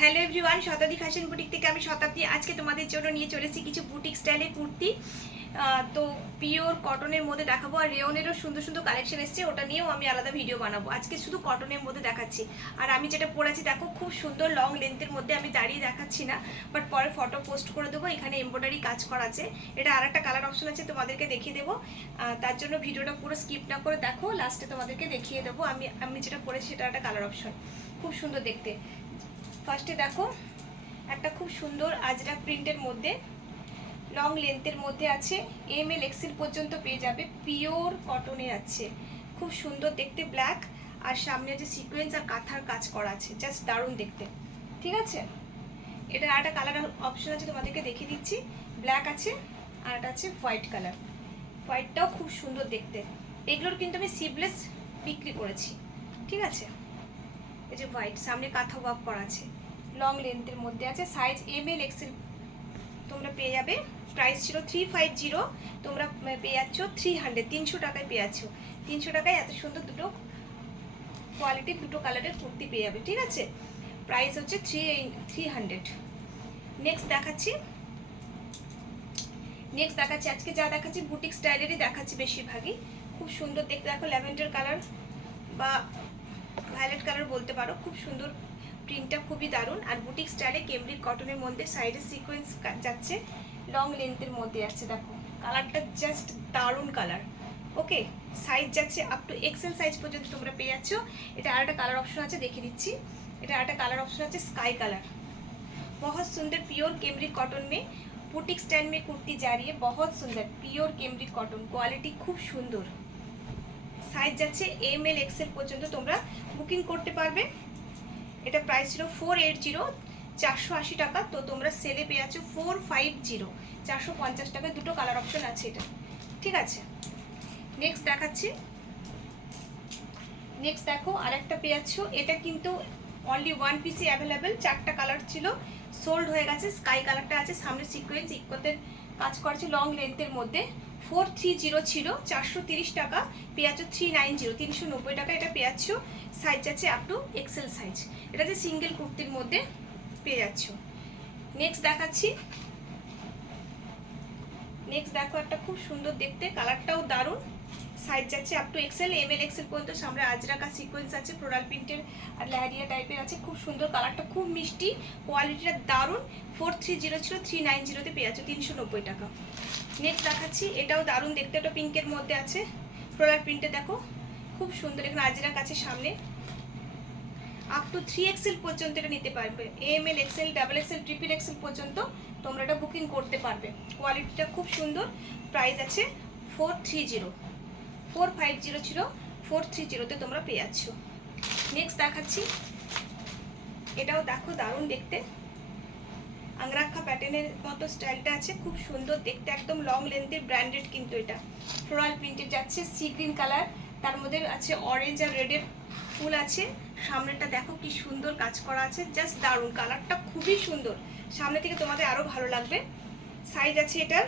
Hello everyone, শতাব্দী fashion boutique থেকে আমি শতাব্দী। আজকে তোমাদের জন্য নিয়ে চলেছি কিছু বুটিক স্টাইলের কুর্তি। তো পিওর কটনের মধ্যে দেখাবো, আর রেওনেরও সুন্দর সুন্দর কালেকশন এসছে, ওটা নিয়েও আমি আলাদা ভিডিও বানাবো। আজকে শুধু কটনের মধ্যে দেখাচ্ছি। আর আমি যেটা পরেছি দেখো, খুব সুন্দর লং লেন্থের মধ্যে, আমি দাঁড়িয়ে দেখাচ্ছি না, বাট পরে ফটো পোস্ট করে দেবো। এখানে এমব্রয়ডারি কাজ করা আছে, এটা আর একটা কালার অপশন আছে, তোমাদেরকে দেখিয়ে দেবো। তার জন্য ভিডিওটা পুরো স্কিপ না করে দেখো, লাস্টে তোমাদেরকে দেখিয়ে দেবো আমি যেটা পরেছি সেটা একটা কালার অপশন, খুব সুন্দর দেখতে। ফার্স্টে দেখো, একটা খুব সুন্দর আজরাক প্রিন্টের মধ্যে লং লেন্থের মধ্যে আছে, এমএল এক্সেল পর্যন্ত পেয়ে যাবে, পিওর কটনে আছে, খুব সুন্দর দেখতে, ব্ল্যাক আর সামনে যে সিকোয়েন্স আর কাঁথার কাজ করা আছে, জাস্ট দারুণ দেখতে। ঠিক আছে, এটা একটা কালার অপশন আছে, তোমাদেরকে দেখিয়ে দিচ্ছি। ব্ল্যাক আছে আর একটা আছে হোয়াইট কালার, হোয়াইটটাও খুব সুন্দর দেখতে। এগুলোর কিন্তু আমি সিভলেস বিক্রি করেছি। ঠিক আছে, এই যে হোয়াইট, সামনে কাঁথা ওয়ার্ক করা আছে, লং লেন্থের মধ্যে আছে, সাইজ এমএল এক্সেল তোমরা পেয়ে যাবে। প্রাইস ছিল 350, তোমরা পেয়ে যাচ্ছ 300, 300 টাকায় পেয়ে যাচ্ছ। 300 টাকায় এত সুন্দর দুটো কোয়ালিটির দুটো কালারের কুর্তি পেয়ে যাবে। ঠিক আছে, প্রাইস হচ্ছে 300। নেক্সট দেখাচ্ছি আজকে যা দেখাচ্ছি বুটিক স্টাইলেরই দেখাচ্ছি বেশিরভাগই। খুব সুন্দর দেখতে, দেখো ল্যাভেন্ডার কালার বা ভায়োলেট কালার বলতে পারো, খুব সুন্দর প্রিন্টটা, খুবই দারুণ। আর বুটিক স্টাইলে কেমব্রিক কটনের মধ্যে সাইডে সিকোয়েন্স যাচ্ছে, লং লেন্থের মধ্যে আছে, দেখো কালারটা জাস্ট দারুণ কালার। ওকে, সাইজ যাচ্ছে আপ টু এক্সেল সাইজ পর্যন্ত তোমরা পেয়ে যাচ্ছ। এটা আর একটা কালার অপশন আছে, দেখিয়ে দিচ্ছি। এটা আর একটা কালার অপশন আছে, স্কাই কালার। बहुत सुंदर प्योर केमब्रिक कॉटन में बुटीक स्टाइल में कुर्ती जा रही है, बहुत सुंदर प्योर केमब्रिक कॉटन, क्वालिटी खूब सुंदर। সাইজ যাচ্ছে এমএল এক্সেল পর্যন্ত তোমরা বুকিং করতে পারবে। এটা প্রাইস ছিল 480, 480 টাকা, তো তোমরা সেলে পেয়ে যাচ্ছ 450, 450 টাকায়। দুটো কালার অপশন আছে এটা। ঠিক আছে, নেক্সট দেখাচ্ছি। নেক্সট দেখো আরেকটা পেয়ে যাচ্ছ, এটা কিন্তু অনলি ওয়ান পিসই অ্যাভেলেবেল, 4টা কালার ছিল, সোল্ড হয়ে গেছে। স্কাই কালারটা আছে, সামনে সিকোয়েন্স ইকোতের কাজ করছে, লং লেন্থের মধ্যে 430 ছিল, 430 টাকা পেয়ে যাচ্ছ 390, 390 টাকা এটা পেয়ে যাচ্ছ। সাইজ আছে আপ টু এক্সেল সাইজ, এটা যে সিঙ্গেল কুর্তির মধ্যে পেয়ে যাচ্ছ। নেক্সট দেখাচ্ছি। নেক্সট দেখো, একটা খুব সুন্দর দেখতে, কালারটাও দারুণ, সাইজ যাচ্ছে up to XL, M L XL পর্যন্ত। সামনে আজরাকা সিকোয়েন্স আছে, ফ্লোরাল প্রিন্টের আর লেহারিয়া টাইপের আছে, খুব সুন্দর কালারটা, খুব মিষ্টি, কোয়ালিটিটা দারুণ। 430 ছিল, 390-তে পেয়ে যাচ্ছে, 390 টাকা। নেক্সট দেখাচ্ছি, এটাও দারুণ দেখতে, একটা পিঙ্কের মধ্যে আছে, ফ্লোরাল প্রিন্টে দেখো, খুব সুন্দর। এখানে আজরাক আছে সামনে, আপ টু 3XL পর্যন্ত এটা নিতে পারবে, M L XL, double XL, triple XL পর্যন্ত তোমরা এটা বুকিং করতে পারবে। কোয়ালিটিটা খুব সুন্দর। প্রাইস আছে 430, 450 ছিল, 430-তে তোমরা পেয়ে যাচ্ছ। নেক্সট দেখাচ্ছি, এটাও দেখো দারুণ দেখতে, আংরাক্ষা প্যাটার্নের মতো স্টাইলটা আছে, খুব সুন্দর দেখতে, একদম লং লেন্থের, ব্র্যান্ডেড কিন্তু এটা। ফ্লোরাল প্রিন্টের যাচ্ছে, সি গ্রিন কালার, তার মধ্যে আছে অরেঞ্জ আর রেডের ফুল আছে। সামনেটা দেখো কি সুন্দর কাজ করা আছে, জাস্ট দারুণ, কালারটা খুবই সুন্দর, সামনে থেকে তোমাদের আরও ভালো লাগবে। সাইজ আছে এটার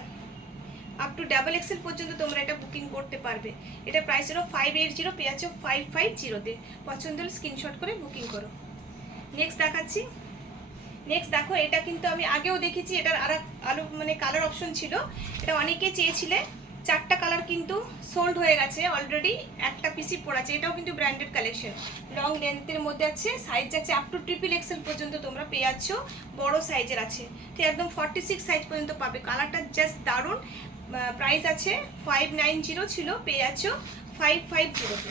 আপ টু ডাবল এক্সেল পর্যন্ত তোমরা এটা বুকিং করতে পারবে। এটা প্রাইস হলো 580, পেয়ে যাচ্ছ 550-তে। পছন্দ হলে স্ক্রিনশট করে বুকিং করো। নেক্সট দেখাচ্ছি। নেক্সট দেখো, এটা কিন্তু আমি আগেও দেখেছি, এটার আরো মানে কালার অপশন ছিল, এটা অনেকে চেয়েছিলে। 4টা কালার কিন্তু সোল্ড হয়ে গেছে অলরেডি, একটা পিসি পড়াছে। এটাও কিন্তু ব্র্যান্ডেড কালেকশন, লং লেন্থের মধ্যে আছে, সাইজ আছে আপ টু ট্রিপল এক্সেল পর্যন্ত তোমরা পেয়ে যাচ্ছ, বড় সাইজের আছে, ঠিক একদম 46 সাইজ পর্যন্ত পাবে। কালারটা জাস্ট দারুণ। প্রাইস আছে 590 ছিল, পেয়ে যাচ্ছ 550-তে।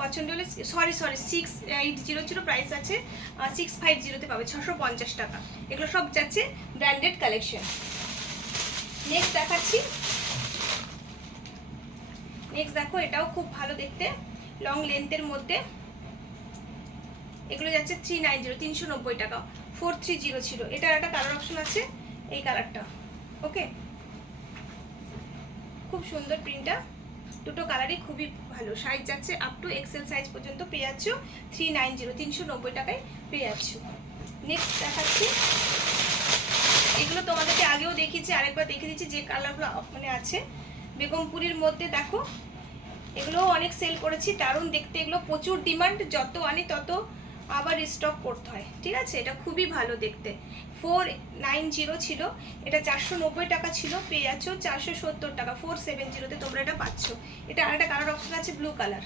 পছন্দ হলে সরি 680 ছিল, প্রাইস আছে 650-তে পাবে, 650 টাকা। এগুলো সব যাচ্ছে ব্র্যান্ডেড কালেকশন। নেক্সট দেখাচ্ছি। নেক্সট দেখো, এটাও খুব ভালো দেখতে, লং লেন্থের মধ্যে, এগুলো যাচ্ছে 390, 390 টাকা। 430 ছিল, এটার একটা কালার অপশন আছে, এই কালারটা। ওকে, খুব সুন্দর প্রিন্টটা, দুটো কালারই খুবই ভালো। সাইজ যাচ্ছে আপ টু এক্সেল সাইজ পর্যন্ত পেয়ে যাচ্ছ, 390, 390 টাকায় পেয়ে যাচ্ছ। নেক্সট দেখাচ্ছি, এগুলো তোমাদেরকে আগেও দেখিয়েছি, আরেকবার দেখে দিচ্ছি যে কালারগুলো মানে আছে। বেগমপুরির মধ্যে দেখো, এগুলোও অনেক সেল করেছি, দারুণ দেখতে, এগুলো প্রচুর ডিমান্ড, যত আনি তত আবার স্টক করতে হয়, ঠিক আছে। এটা খুবই ভালো দেখতে, 490 ছিল, এটা 490 টাকা ছিল, পেয়ে যাচ্ছ 470 টাকা, 470-তে তোমরা এটা পাচ্ছ। এটা আরেকটা কালার অপশন আছে ব্লু কালার,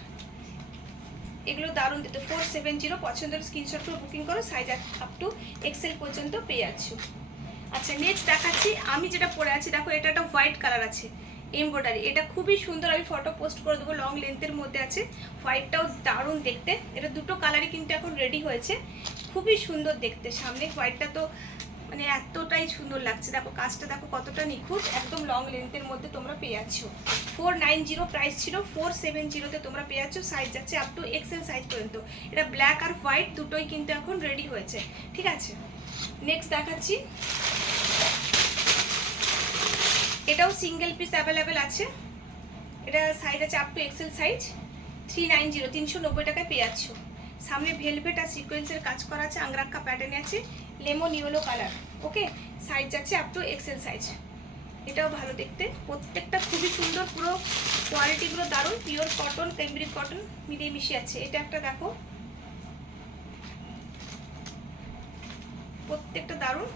এগুলো দারুণ দেখতে। 470, পছন্দের স্ক্রিনশট করে বুকিং করো, সাইজ আপ টু এক্সেল পর্যন্ত পেয়ে যাচ্ছ। আচ্ছা নেক্সট দেখাচ্ছি আমি যেটা পরে আছি, দেখো এটা একটা হোয়াইট কালার আছে এমব্রয়ডারি, এটা খুবই সুন্দর, আমি ফটো পোস্ট করে দেবো, লং লেন্থের মধ্যে আছে, হোয়াইটটাও দারুণ দেখতে। এটা দুটো কালারই কিন্তু এখন রেডি হয়েছে, খুবই সুন্দর দেখতে। সামনে হোয়াইটটা তো মানে এতটাই সুন্দর লাগছে, দেখো কাজটা দেখো কতটা নিখুঁত, একদম লং লেন্থের মধ্যে তোমরা পেয়ে যাচ্ছ। 490 প্রাইস ছিল, 470-তে তোমরা পেয়ে যাচ্ছ, সাইজ যাচ্ছে আপ টু এক্সেল সাইজ পর্যন্ত। এটা ব্ল্যাক আর হোয়াইট দুটোই কিন্তু এখন রেডি হয়েছে, ঠিক আছে। নেক্সট দেখাচ্ছি, এটাও সিঙ্গেল পিস অ্যাভেলেবেল আছে, এটা সাইজ আছে আপ টু এক্সেল সাইজ, 390, 390 টাকায় পেয়ে যাচ্ছ। সামনে ভেলভেট আর সিকোয়েন্সের কাজ করা আছে, আংরাক্কা প্যাটার্নে আছে, লেমন ইয়েলো কালার, ওকে। সাইজ যাচ্ছে আপ টু এক্সেল সাইজ, এটাও ভালো দেখতে, প্রত্যেকটা খুবই সুন্দর, পুরো কোয়ালিটিগুলো দারুণ, পিওর কটন ক্যামব্রিক কটন মিলিয়ে মিশিয়ে আছে। এটা একটা দেখো, প্রত্যেকটা দারুণ,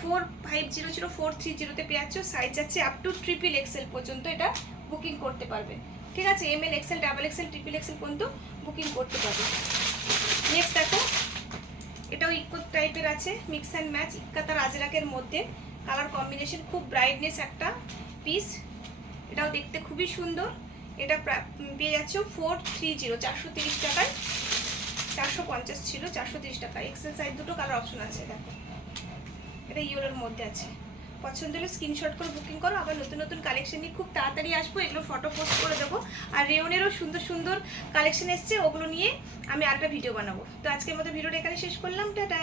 4500 ছিল, 430-তে পেয়ে যাচ্ছ, সাইজ যাচ্ছে আপ টু ট্রিপল এক্সেল পর্যন্ত এটা বুকিং করতে পারবে, ঠিক আছে। M L XL, double XL, triple XL পর্যন্ত বুকিং করতে পারবে। নেক্সট দেখো, এটাও ইকো টাইপের আছে, মিক্স অ্যান্ড ম্যাচ, ইক্কাতার আজরাকের মধ্যে, কালার কম্বিনেশন খুব ব্রাইটনেস একটা পিস, এটাও দেখতে খুবই সুন্দর। এটা পেয়ে যাচ্ছ 430, 430 টাকায়, 450 ছিল, 430 টাকা, এক্সেল সাইজ, দুটো কালার অপশন আছে দেখো, এটা ইউরোর মধ্যে আছে। পছন্দ হলে স্ক্রিনশট করে বুকিং করো, আবার নতুন নতুন কালেকশন নিয়ে খুব তাড়াতাড়ি আসবো, এগুলো ফটো পোস্ট করে দেবো। আর রেওনেরও সুন্দর সুন্দর কালেকশন এসছে, ওগুলো নিয়ে আমি আরেকটা ভিডিও বানাবো। তো আজকের মতো ভিডিওটা এখানে শেষ করলাম, টাটা।